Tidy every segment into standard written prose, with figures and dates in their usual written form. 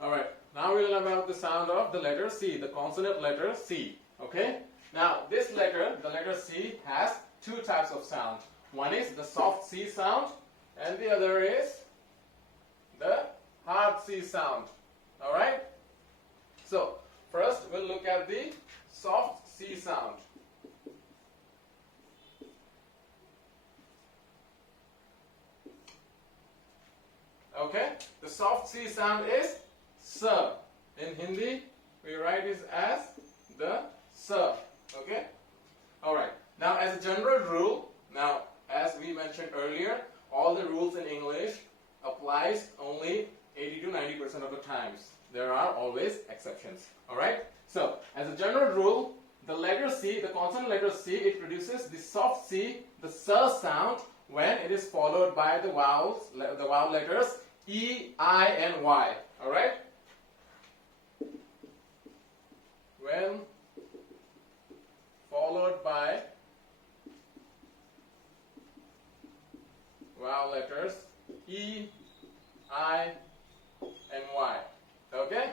Alright, now we'll learn about the sound of the letter C, the consonant letter C. Okay? Now, this letter, the letter C, has two types of sound. One is the soft C sound, and the other is the hard C sound. Alright? So, first we'll look at the soft C sound. Okay? The soft C sound is S. In Hindi, we write it as the S. Okay? Alright. Now, as a general rule, now, as we mentioned earlier, all the rules in English applies only 80 to 90% of the times. There are always exceptions. Alright? So, as a general rule, the letter C, the consonant letter C, it produces the soft C, the S sound, when it is followed by the vowels, the vowel letters E, I, and Y. Alright? When followed by vowel letters E, I, and Y. Okay?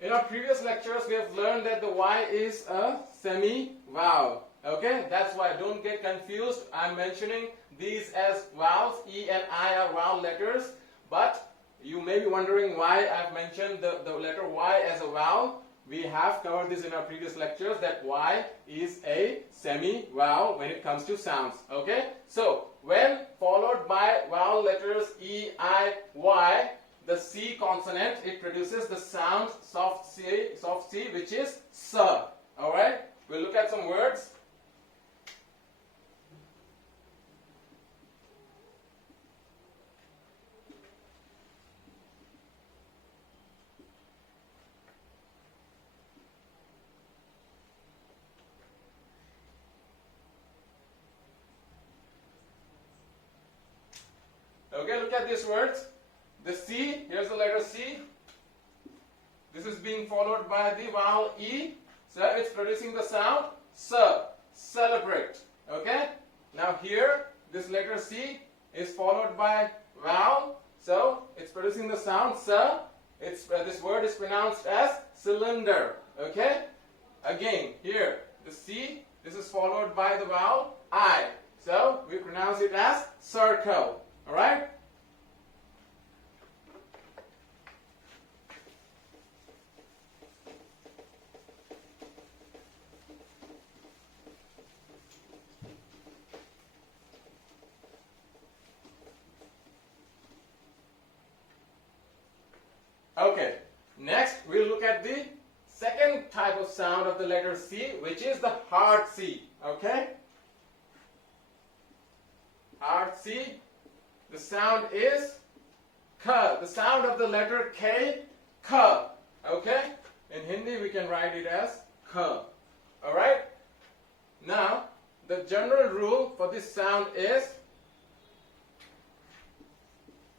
In our previous lectures, we have learned that the Y is a semi-vowel. Okay? That's why don't get confused. I'm mentioning these as vowels. E and I are vowel letters. But you may be wondering why I've mentioned the letter Y as a vowel. We have covered this in our previous lectures that Y is a semi-vowel when it comes to sounds. Okay? So, when followed by vowel letters E, I, Y, the C consonant, it produces the sound soft C, which is S. Alright? We'll look at some words. Okay, look at these words. The C, here's the letter C. This is being followed by the vowel E. So it's producing the sound S. Celebrate. Okay? Now here, this letter C is followed by vowel. So it's producing the sound S. This word is pronounced as cylinder. Okay? Again, here, the C, this is followed by the vowel I. So we pronounce it as circle. Alright? Okay, next we'll look at the second type of sound of the letter C, which is the hard C. Okay? Hard C. The sound is K. The sound of the letter K, K. Okay? In Hindi we can write it as K. Alright? Now, the general rule for this sound is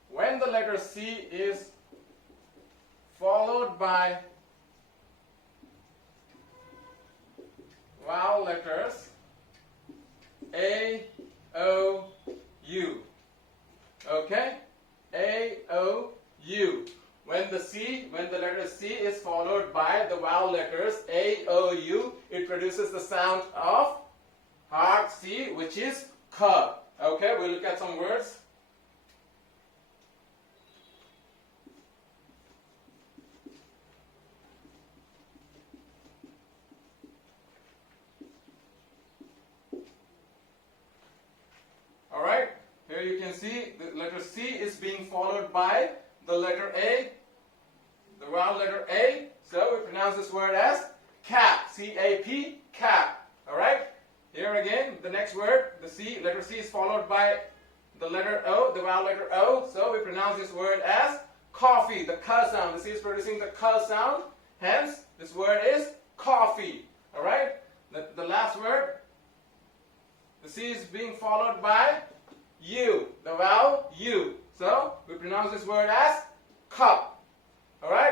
when the letter C is followed by vowel letters A, O, U. Okay? A, O, U. When the letter C is followed by the vowel letters A, O, U, it produces the sound of hard C, which is K. Okay? We'll look at some words. Alright, here you can see the letter C is being followed by the letter A, the vowel letter A. So we pronounce this word as cap, C-A-P, cap. Alright, here again, the next word, the letter C is followed by the letter O, the vowel letter O. So we pronounce this word as coffee, the K sound. The C is producing the K sound, hence this word is coffee. Alright, the last word, the C is being followed by U, the vowel U. So we pronounce this word as cup. Alright?